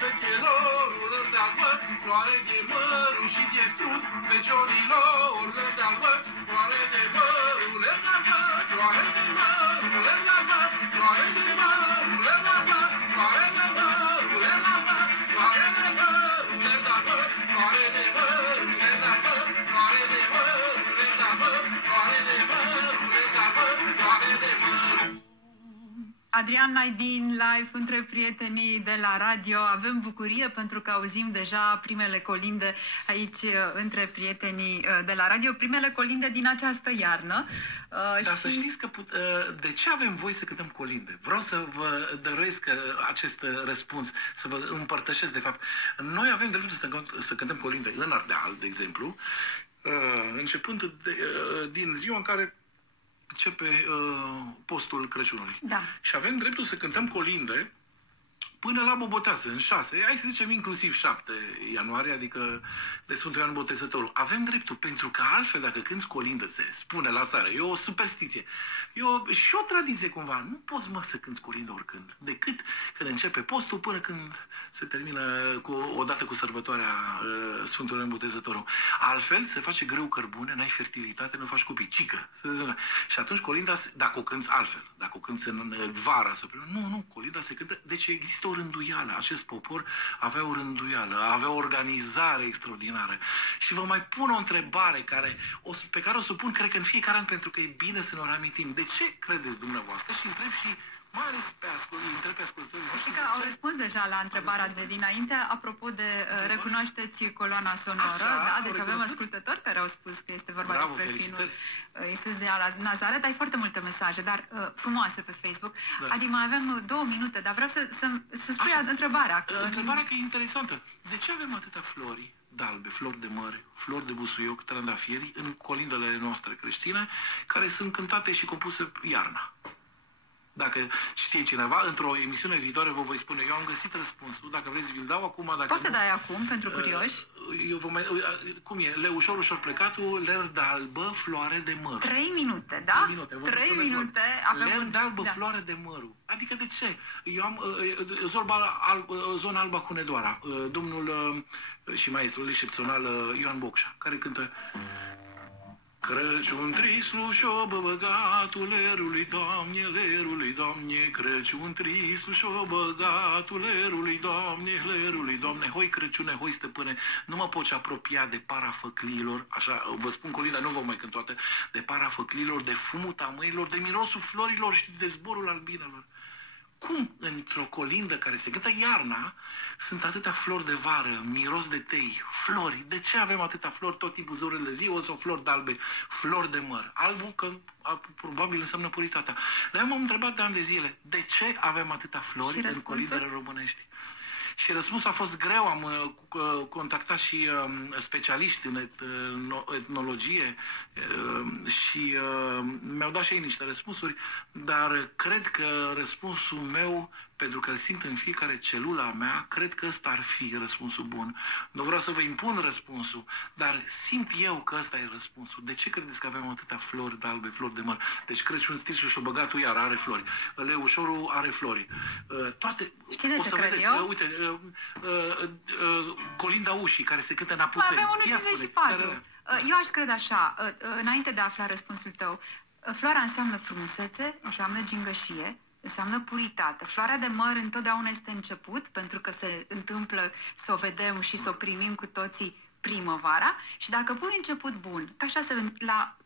fetelor, urând albă, floare de mărul și de struț, feciorilor, urând albă, floare de mărul, urând albă, floare de mărul, urând albă, floare de mărul, urând albă, floare de mărul, urând albă, floare de mărul, urând albă, floare de mărul, urând albă, floare de mărul, urând albă, floare de mărul, urând albă, floare de mărul. Adrian Naidin, live între prietenii de la radio. Avem bucurie pentru că auzim deja primele colinde aici între prietenii de la radio, primele colinde din această iarnă. Dar să știți că de ce avem voie să cântăm colinde? Vreau să vă dăruiesc acest răspuns, să vă împărtășesc de fapt. Noi avem dreptul să cântăm colinde în Ardeal, de exemplu, începând din ziua în care începe postul Crăciunului. Da. Și avem dreptul să cântăm colinde până la Bobotează, în 6, hai să zicem inclusiv 7 ianuarie, adică de Sfântul Ioan Botezătorul. Avem dreptul, pentru că altfel, dacă cânti colindă, se spune la seară, e o superstiție, și o tradiție cumva. Nu poți, să cânti colindă oricând, decât când începe postul până când se termină odată cu sărbătoarea Sfântului Ioan Botezătorul. Altfel, se face greu cărbune, n-ai fertilitate, nu faci copii, cică. Și atunci colinda, dacă o cânti altfel, dacă o cânti în vara, nu, colinda se cântă, deci există o rânduială. Acest popor avea o rânduială, avea o organizare extraordinară. Și vă mai pun o întrebare pe care o să pun, cred că în fiecare an, pentru că e bine să ne o amintim. De ce credeți dumneavoastră? Și întreb și mai ales pe ascultătorii. Știi că au răspuns deja la întrebarea de dinainte, apropo de recunoașteți coloana sonoră, da? Deci avem ascultători care au spus că este vorba despre filmul Iisus de la Nazaret. Ai foarte multe mesaje, dar frumoase pe Facebook. Da. Adi, mai avem 2 minute, dar vreau să spui întrebarea. Întrebarea că e interesantă. De ce avem atâtea flori d'albe, flori de măr, flori de busuioc, trandafiri în colindele noastre creștine, care sunt cântate și compuse iarna? Dacă știe cineva, într-o emisiune viitoare vă voi spune. Eu am găsit răspunsul, dacă vreți vi-l dau acum. Poți să dai acum, pentru curioși? Cum e? Le ușor, ușor plecatul, ler d'albă, floare de măr. 3 minute, da? 3 minute. Ler d'albă, floare de mărul. Adică de ce? Eu am zona alba Hunedoara, domnul și maestrul excepțional Ioan Bocșa, care cântă Crăciun trist, slușobă, băgatul lerului, Doamne, lerului, Doamne, Crăciun trist, slușobă, băgatul lerului, Doamne, lerului, Doamne, hoi Crăciune, hoi stăpâne, nu mă poți apropia de para făclilor, așa, vă spun colina, nu vă mai cânt toate, de para făclilor, de fumul tamăilor, de mirosul florilor și de zborul albinelor. Cum într-o colindă care se cântă iarna sunt atâtea flori de vară, miros de tei, flori? De ce avem atâtea flori tot timpul zorile de zi? O sau flori d'albe, flori de măr? Albul că probabil înseamnă puritatea. Dar eu m-am întrebat de ani de zile, de ce avem atâtea flori în colindele românești? Și răspunsul a fost greu, am contactat și specialiști în etnologie și mi-au dat și ei niște răspunsuri, dar cred că răspunsul meu, pentru că îl simt în fiecare celula mea, cred că ăsta ar fi răspunsul bun. Nu vreau să vă impun răspunsul, dar simt eu că ăsta e răspunsul. De ce credeți că avem atâtea flori d'albe, flori de măr? Deci Crăciun Stisul și Băgatul iar are flori. Leușorul are flori. Toate... Știi de ce cred eu? Uite, Colinda Ușii, care se cântă în Apuseni. Avem 1,54. Eu aș crede așa, înainte de a afla răspunsul tău, floarea înseamnă frumusețe, înseamnă gingășie, înseamnă puritate. Floarea de măr întotdeauna este început, pentru că se întâmplă să o vedem și să o primim cu toții primăvara, și dacă pui început bun, că așa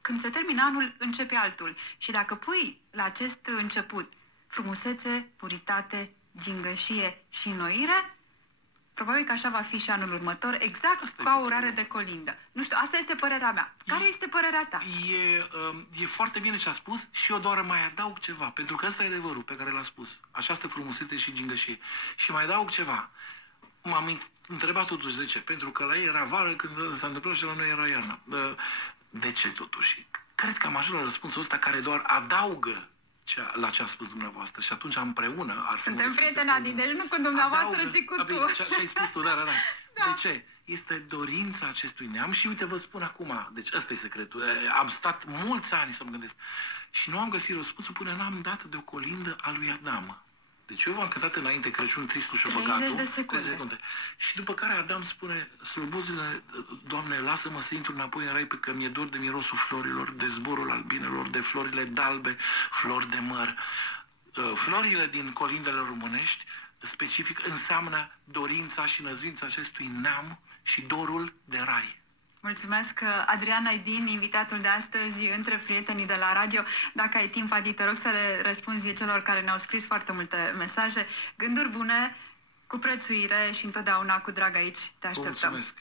când se termină anul, începe altul. Și dacă pui la acest început frumusețe, puritate, gingășie și înnoire, probabil că așa va fi și anul următor, exact ca o urare de colindă. Nu știu, asta este părerea mea. Care este părerea ta? E foarte bine ce a spus și eu doar mai adaug ceva, pentru că ăsta e adevărul pe care l-a spus. Așa este frumusețe și gingășie. Și mai adaug ceva. M-am întrebat totuși de ce. Pentru că la ei era vară când s-a întâmplat și la noi era iarnă. De ce totuși? Cred că am ajuns la răspunsul ăsta care doar adaugă la ce a spus dumneavoastră. Și atunci împreună ar fi... Suntem prieteni, Adi, deci nu cu dumneavoastră, ci cu tu. Ce ai spus tu, da. De ce? Este dorința acestui neam și uite, vă spun acum, deci ăsta e secretul. Am stat mulți ani să mă gândesc și nu am găsit răspunsul până n-am dat de o colindă a lui Adam. Deci eu v-am cântat înainte Crăciun tristul și 30 băgatul. de secunde. 30 secunde. Și după care Adam spune, slobozile, Doamne, lasă-mă să intru înapoi în rai, pentru că mi-e dor de mirosul florilor, de zborul albinelor, de florile d'albe, flori de măr. Florile din colindele românești, specific, înseamnă dorința și năzuința acestui neam și dorul de rai. Mulțumesc, Adrian Aidin, invitatul de astăzi între prietenii de la radio. Dacă ai timp, Adi, te rog să le răspunzi celor care ne-au scris foarte multe mesaje. Gânduri bune, cu prețuire și întotdeauna cu drag aici. Te așteptăm. Mulțumesc.